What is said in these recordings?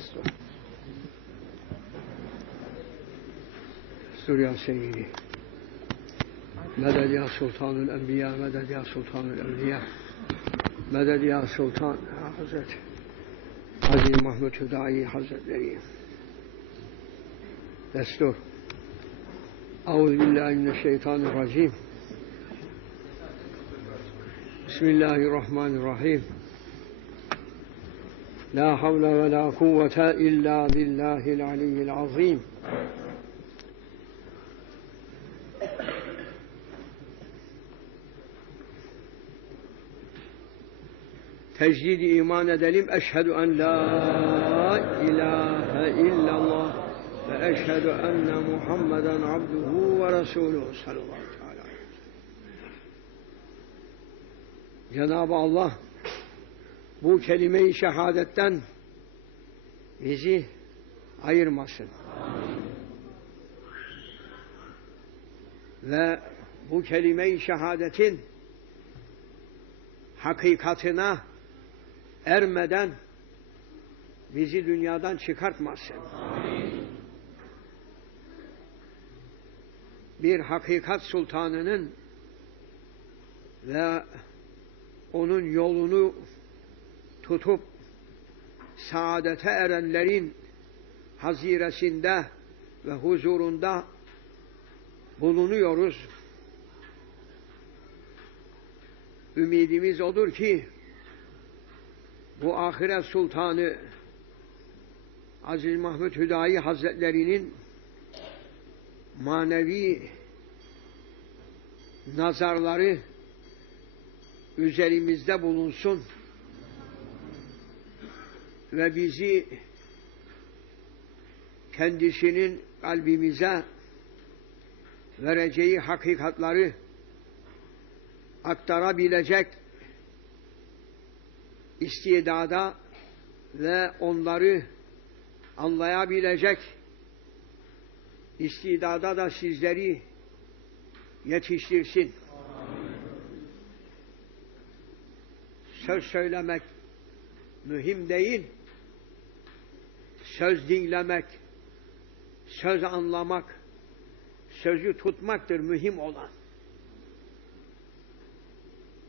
Destur. Destur ya seyyidi. Meded ya sultanul enbiya, meded ya sultanul evliya. Meded ya sultan Hazreti Aziz Mahmud Hüdayi Hazretleri. Destur. Euzu billahi mineşşeytanirracim. Bismillahirrahmanirrahim. La havle ve la kuvvete illa billahil aliyyil azim. Tecdid iman edelim. Eşhedü en la ilahe illallah ve eşhedü enne Muhammeden abduhu ve resuluhu sallallahu aleyhi ve sellem. Cenab-ı Allah bu kelime-i şehadetten bizi ayırmasın. Ve bu kelime-i şehadetin hakikatına ermeden bizi dünyadan çıkartmasın. Bir hakikat sultanının ve onun yolunu tutup saadete erenlerin haziresinde ve huzurunda bulunuyoruz. Ümidimiz odur ki bu ahiret sultanı Aziz Mahmud Hüdayi Hazretlerinin manevi nazarları üzerimizde bulunsun ve bizi kendisinin kalbimize vereceği hakikatları aktarabilecek istidada ve onları anlayabilecek istidada da sizleri yetiştirsin. Söz söylemek mühim değil, söz dinlemek, söz anlamak, sözü tutmaktır mühim olan.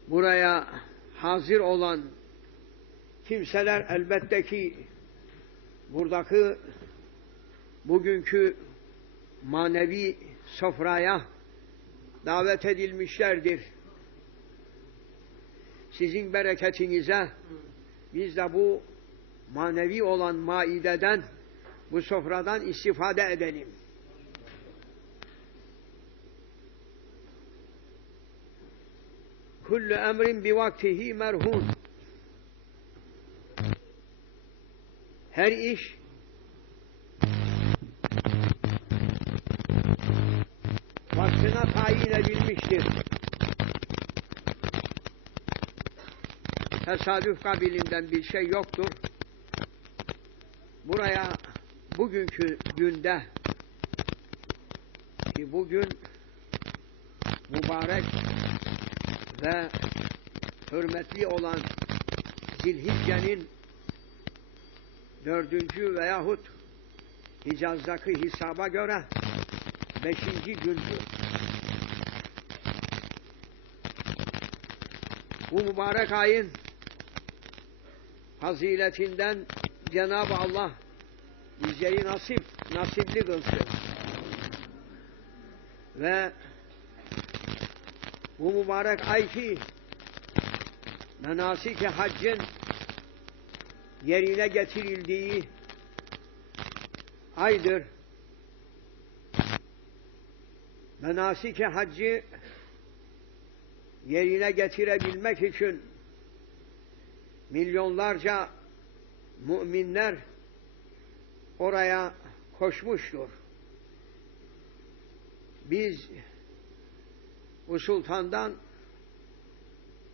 Buraya hazır olan kimseler elbette ki buradaki bugünkü manevi sofraya davet edilmişlerdir. Sizin bereketinize biz de bu manevi olan maideden, bu sofradan istifade edelim. Kullu emrin bi vaktihi merhun. Her iş vaktine tayin edilmiştir. Tesadüf kabilinden bir şey yoktur. Buraya bugünkü günde ki bugün mübarek ve hürmetli olan Zilhicce'nin dördüncü veyahut Hicaz'daki hesaba göre beşinci gündür. Bu mübarek ayın faziletinden Cenab-ı Allah bizleri nasip, nasipli kılsın. Ve bu mübarek ay ki menasik-i haccın yerine getirildiği aydır. Menasik-i haccı yerine getirebilmek için milyonlarca müminler oraya koşmuştur. Biz bu sultandan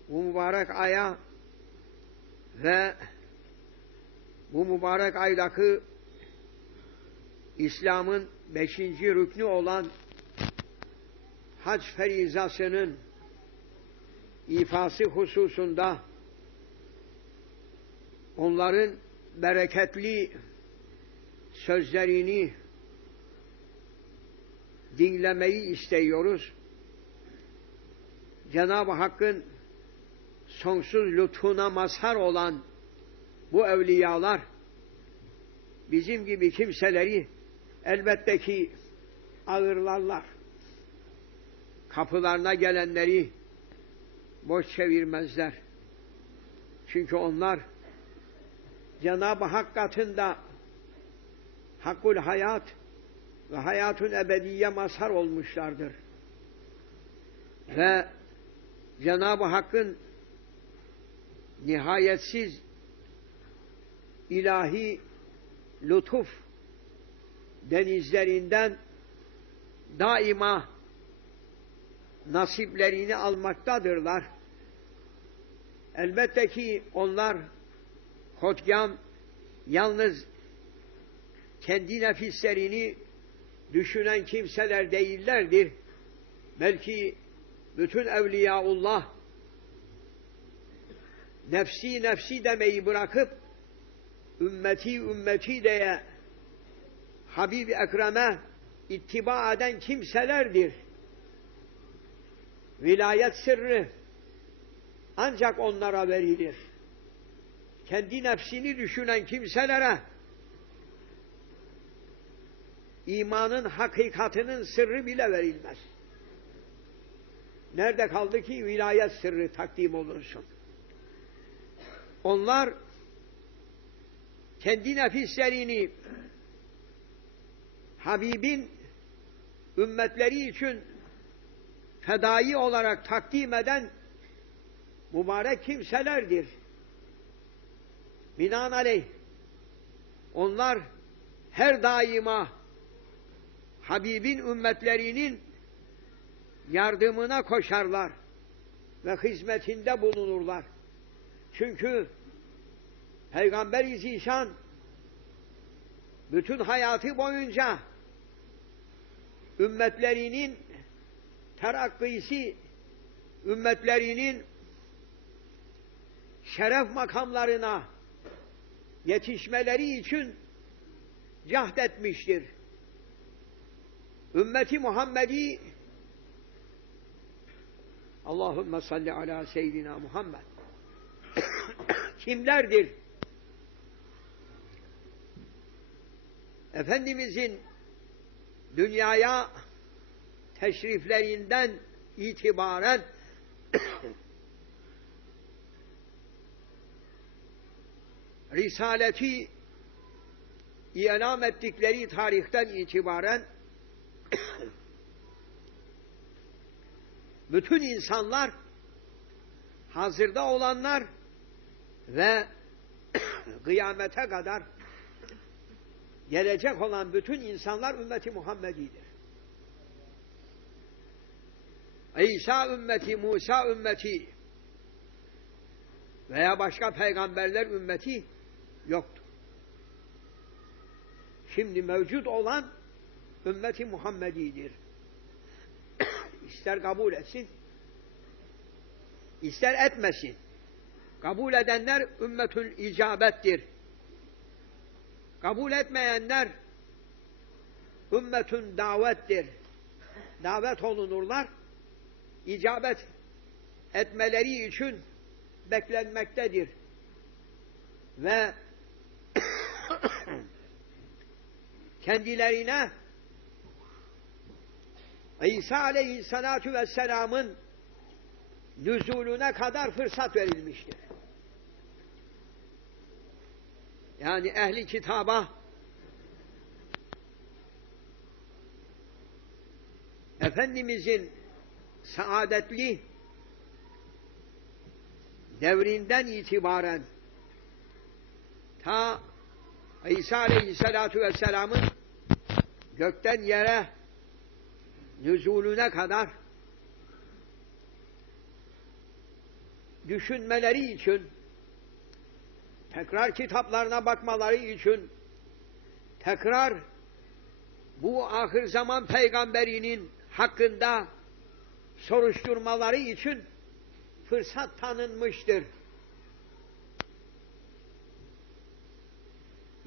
bu mübarek aya ve bu mübarek aydaki İslam'ın beşinci rüknü olan hac ferizasının ifası hususunda onların bereketli sözlerini dinlemeyi istiyoruz. Cenab-ı Hakk'ın sonsuz lütfuna mazhar olan bu evliyalar bizim gibi kimseleri elbette ki ağırlarlar. Kapılarına gelenleri boş çevirmezler. Çünkü onlar Cenab-ı Hak katında Hakkul hayat ve hayatun ebediye mazhar olmuşlardır. Ve Cenab-ı Hakk'ın nihayetsiz ilahi lütuf denizlerinden daima nasiplerini almaktadırlar. Elbette ki onlar hodgam yalnız kendi nefislerini düşünen kimseler değillerdir. Belki bütün evliyaullah nefsi nefsi demeyi bırakıp ümmeti ümmeti diye Habib-i Ekrem'e ittiba eden kimselerdir. Vilayet sırrı ancak onlara verilir. Kendi nefsini düşünen kimselere imanın hakikatının sırrı bile verilmez. Nerede kaldı ki vilayet sırrı takdim olunsun? Onlar kendi nefislerini Habib'in ümmetleri için fedai olarak takdim eden mübarek kimselerdir. Binaenaleyh onlar her daima Habib'in ümmetlerinin yardımına koşarlar ve hizmetinde bulunurlar. Çünkü Peygamber-i Zişan bütün hayatı boyunca ümmetlerinin terakkisi, ümmetlerinin şeref makamlarına yetişmeleri için cahd etmiştir. Ümmeti Muhammed'i Allahümme salli ala seyyidina Muhammed kimlerdir? Efendimizin dünyaya teşriflerinden itibaren Risaleti ilan ettikleri tarihten itibaren bütün insanlar hazırda olanlar ve kıyamete kadar gelecek olan bütün insanlar ümmeti Muhammedi'dir. İsa ümmeti, Musa ümmeti veya başka peygamberler ümmeti yoktu. Şimdi mevcut olan ümmeti Muhammedi'dir. ister kabul etsin, ister etmesin. Kabul edenler ümmetül icabettir. Kabul etmeyenler ümmetün davettir. Davet olunurlar. icabet etmeleri için beklenmektedir. Ve kendilerine İsa aleyhissalatu vesselamın nüzulüne kadar fırsat verilmiştir. Yani ehli kitaba Efendimizin saadetli devrinden itibaren ta İsa Aleyhisselatü Vesselam'ın gökten yere nüzulüne kadar düşünmeleri için tekrar kitaplarına bakmaları için tekrar bu ahir zaman peygamberinin hakkında soruşturmaları için fırsat tanınmıştır.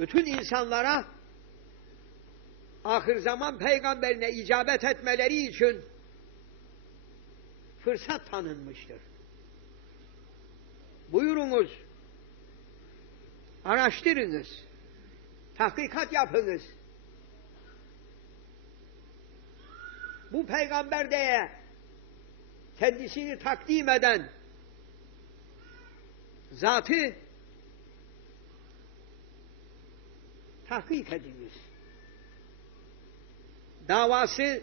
Bütün insanlara ahir zaman peygamberine icabet etmeleri için fırsat tanınmıştır. Buyurunuz, araştırınız, tahkikat yapınız. Bu peygamber diye kendisini takdim eden zatı tahkik ediniz. Davası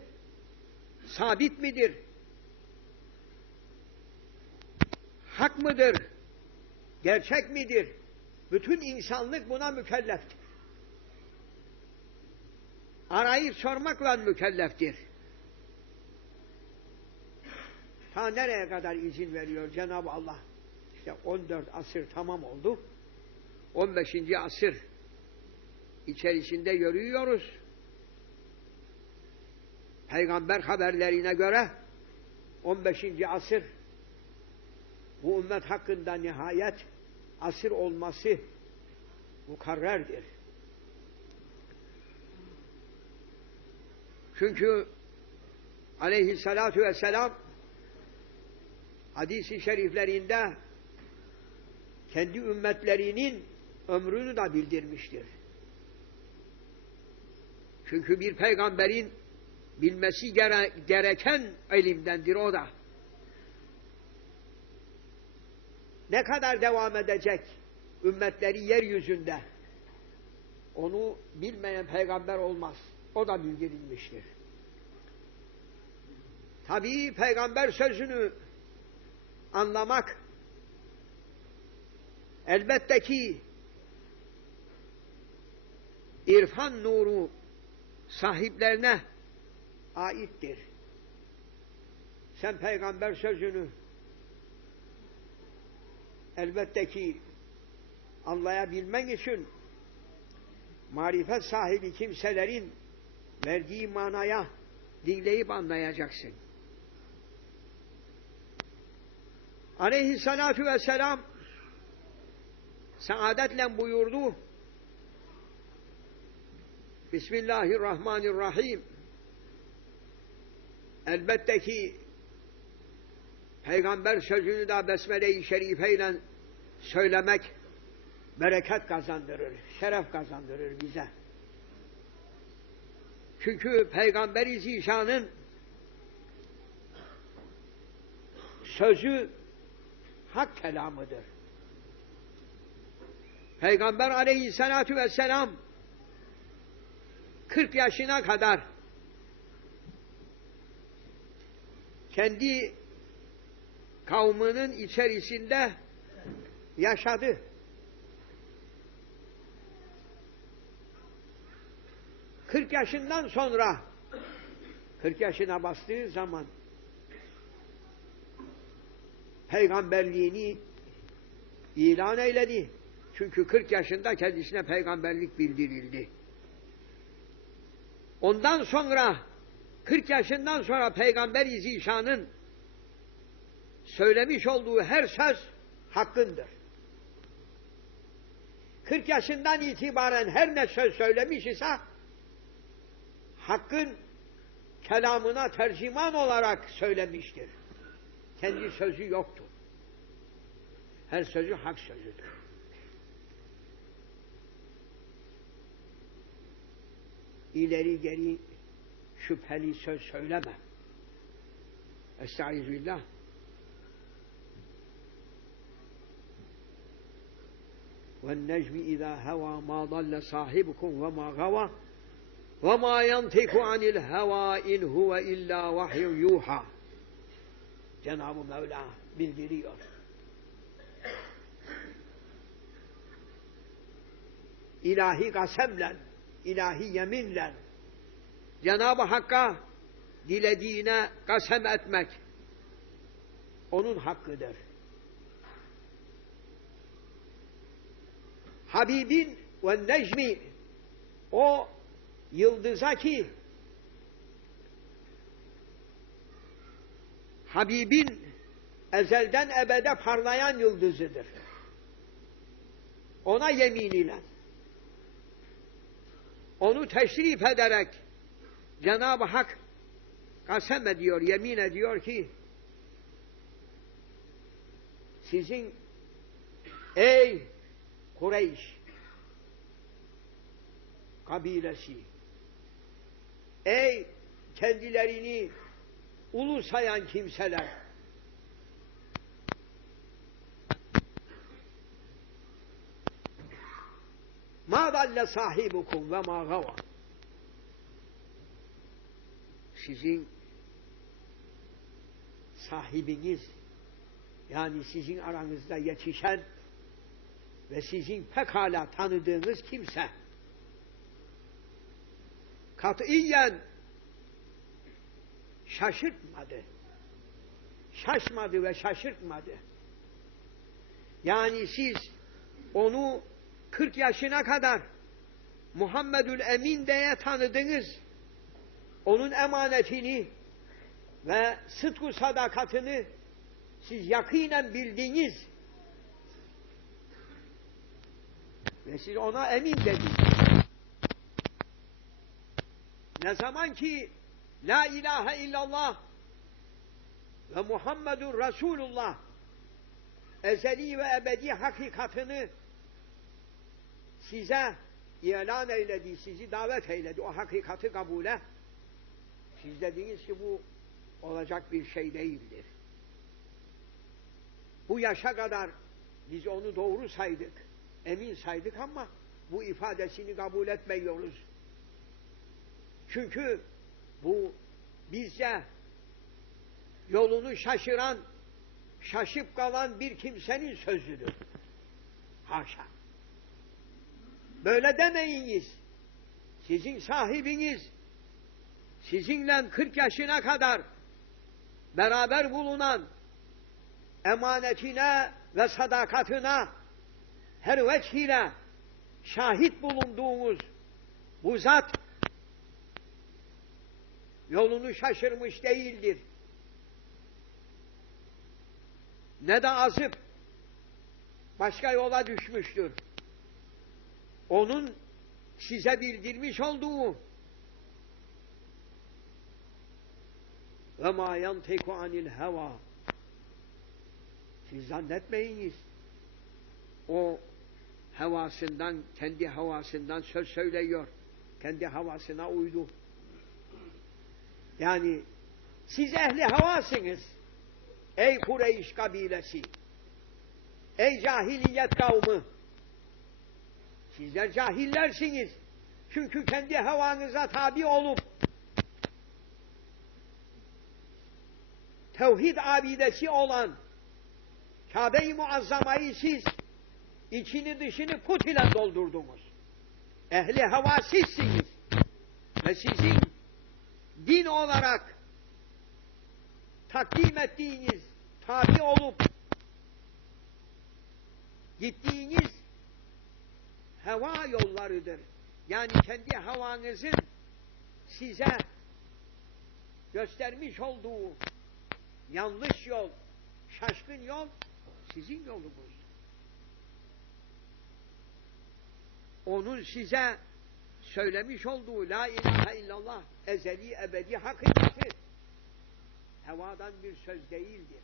sabit midir? Hak mıdır? Gerçek midir? Bütün insanlık buna mükelleftir. Arayıp sormakla mükelleftir. Ta nereye kadar izin veriyor Cenab-ı Allah? İşte 14 asır tamam oldu. 15. asır içerisinde yürüyoruz. Peygamber haberlerine göre 15. asır bu ümmet hakkında nihayet asır olması mukarrerdir. Çünkü aleyhissalatu vesselam hadisi şeriflerinde kendi ümmetlerinin ömrünü de bildirmiştir. Çünkü bir peygamberin bilmesi gere gereken ilimdendir o da. Ne kadar devam edecek ümmetleri yeryüzünde onu bilmeyen peygamber olmaz. O da bildirilmiştir. Tabii peygamber sözünü anlamak elbette ki irfan nuru sahiplerine aittir. Sen peygamber sözünü elbette ki anlayabilmen için marifet sahibi kimselerin verdiği manaya dinleyip anlayacaksın. Aleyhissalatu vesselam saadetle buyurdu Bismillahirrahmanirrahim elbette ki peygamber sözünü de besmele-i şerifeyle söylemek bereket kazandırır, şeref kazandırır bize. Çünkü Peygamber-i Zişan'ın sözü hak kelamıdır. Peygamber aleyhissalatu vesselam 40 yaşına kadar kendi kavminin içerisinde yaşadı. Kırk yaşından sonra kırk yaşına bastığı zaman peygamberliğini ilan eyledi. Çünkü 40 yaşında kendisine peygamberlik bildirildi. Ondan sonra 40 yaşından sonra Peygamber-i Zişan'ın söylemiş olduğu her söz hakkındır. 40 yaşından itibaren her ne söz söylemiş ise hakkın kelamına tercüman olarak söylemiştir. Kendi sözü yoktur. Her sözü hak sözüdür. İleri geri şüpheli söz söyleme. Estaizu billah. والنجم إذا هوى ما ضل صاحبكم وما غوى وما ينطق عن الهوى إن هو إلا وحي يوحى Cenab-ı Mevla bildiriyor. İlahi kasemle, ilahi yeminle Cenab-ı Hakk'a dilediğine kasem etmek onun hakkıdır. Habibin ve necmi o yıldıza ki Habibin ezelden ebede parlayan yıldızıdır. Ona yemin ile onu teşrif ederek Cenab-ı Hak kasem ediyor, yemin ediyor ki sizin ey Kureyş kabilesi ey kendilerini ulu sayan kimseler sahibukum ve ma gava sizin sahibiniz yani sizin aranızda yetişen ve sizin pekala tanıdığınız kimse katiyen şaşırtmadı. Şaşmadı ve şaşırtmadı. Yani siz onu 40 yaşına kadar Muhammedül Emin diye tanıdınız. Onun emanetini ve sıdku sadakatini siz yakinen bildiğiniz ve siz ona emin dediniz. Ne zaman ki La ilahe illallah ve Muhammedur Resulullah ezeli ve ebedi hakikatını size ilan eyledi, sizi davet eyledi o hakikati kabule. Siz dediniz ki bu olacak bir şey değildir. Bu yaşa kadar biz onu doğru saydık, emin saydık ama bu ifadesini kabul etmiyoruz. Çünkü bu bizce yolunu şaşıran, şaşıp kalan bir kimsenin sözüdür. Haşa. Böyle demeyiniz. Sizin sahibiniz sizinle 40 yaşına kadar beraber bulunan emanetine ve sadakatine her veçhiyle şahit bulunduğumuz bu zat yolunu şaşırmış değildir. Ne de azıp başka yola düşmüştür. Onun size bildirmiş olduğu ve ma yanteku anil heva siz zannetmeyiniz o havasından kendi havasından söz söylüyor kendi havasına uydu yani siz ehli havasınız. Ey Kureyş kabilesi. Ey cahiliyet kavmi. Sizler cahillersiniz. Çünkü kendi havanıza tabi olup tevhid abidesi olan Kabe-i Muazzama'yı siz içini dışını put ile doldurdunuz. Ehli hava sizsiniz. Ve sizin din olarak takdim ettiğiniz, tabi olup gittiğiniz heva yollarıdır. Yani kendi havanızın size göstermiş olduğu yanlış yol, şaşkın yol sizin yolunuz. Onun size söylemiş olduğu la ilahe illallah ezeli ebedi hakikati hevadan bir söz değildir.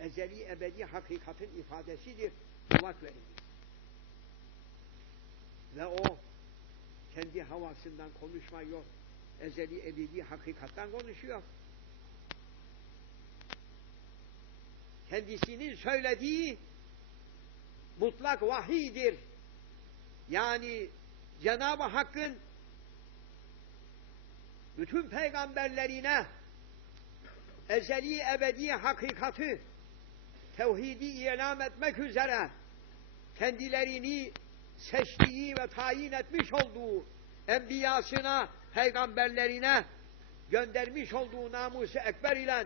Ezeli ebedi hakikatin ifadesidir. Kulak verin. Ve o kendi havasından konuşmuyor. Ezeli ebedi hakikattan konuşuyor. Kendisinin söylediği mutlak vahidir. Yani Cenab-ı Hakk'ın bütün peygamberlerine ezeli ebedi hakikati tevhidi ilan etmek üzere kendilerini seçtiği ve tayin etmiş olduğu enbiyasına, peygamberlerine göndermiş olduğu namusu ekber ile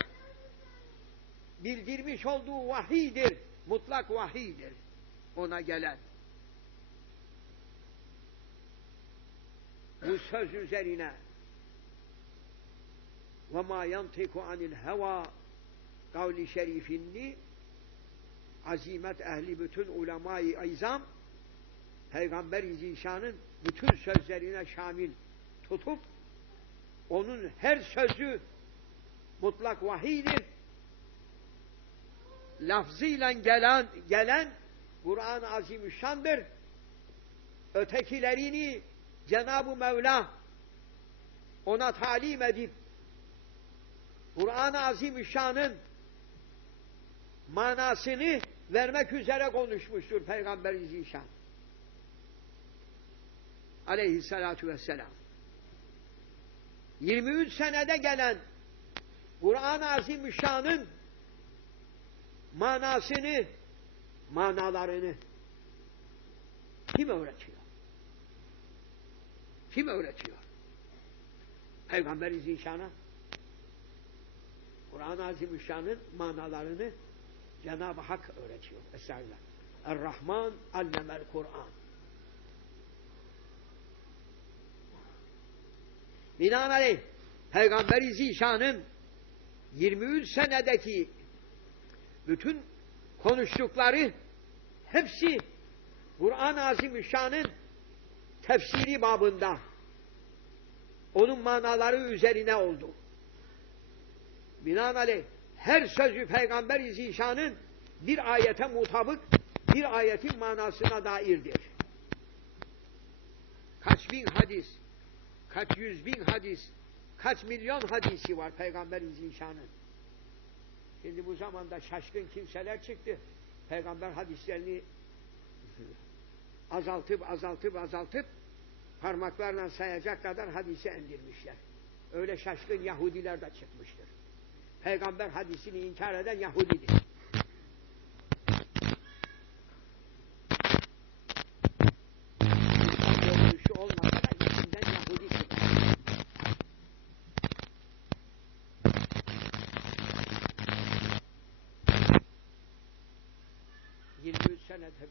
bildirmiş olduğu vahidir. Mutlak vahidir ona gelen. Bu söz üzerine ve ma yantiku anil heva kavli şerifini azimet ehli bütün ulemayı ayzam Peygamber-i Zişan'ın bütün sözlerine şamil tutup Onun her sözü mutlak vahiydir. Lafzıyla gelen, gelen Kur'an-ı Azimüşşan'dır. Ötekilerini Cenab-ı Mevla ona talim edip Kur'an-ı Azimüşşan'ın manasını vermek üzere konuşmuştur Peygamber Zişan. Aleyhissalatu vesselam. 23 senede gelen Kur'an-ı Azimüşşan'ın manasını, manalarını kim öğretiyor? Kim öğretiyor? Peygamber-i Zişan'a Kur'an-ı Azimüşşan'ın manalarını Cenab-ı Hak öğretiyor. Estağfirullah. Er-Rahman allemel Kur'an. Binaenaleyh Peygamber-i Zişan'ın 23 senedeki bütün konuştukları hepsi Kur'an-ı Azimüşşan'ın tefsiri babında onun manaları üzerine oldu. Binaenaleyh her sözü Peygamber-i Zişan'ın bir ayete mutabık bir ayetin manasına dairdir. Kaç bin hadis, kaç yüz bin hadis, kaç milyon hadisi var Peygamber-i Zişan'ın. Şimdi bu zamanda şaşkın kimseler çıktı. Peygamber hadislerini azaltıp azaltıp azaltıp parmaklarla sayacak kadar hadise indirmişler. Öyle şaşkın Yahudiler de çıkmıştır. Peygamber hadisini inkar eden Yahudidir.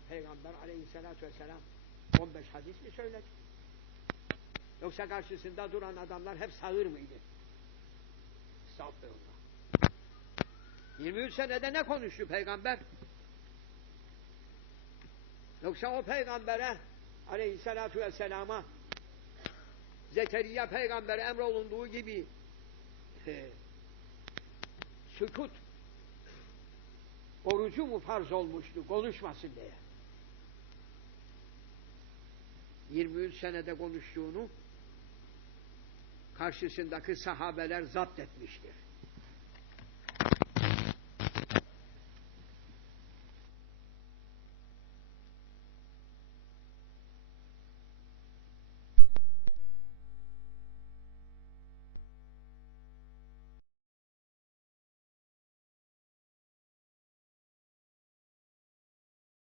Peygamber aleyhissalatü vesselam... ...15 hadis mi söyledi? Yoksa karşısında duran adamlar hep sağır mıydı? Estağfurullah. 23 senede ne konuştu peygamber? Yoksa o peygambere aleyhissalatu vesselama Zekeriya peygamber emrolunduğu gibi e, sükut orucu mu farz olmuştu konuşmasın diye. 23 senede konuştuğunu karşısındaki sahabeler zapt etmiştir.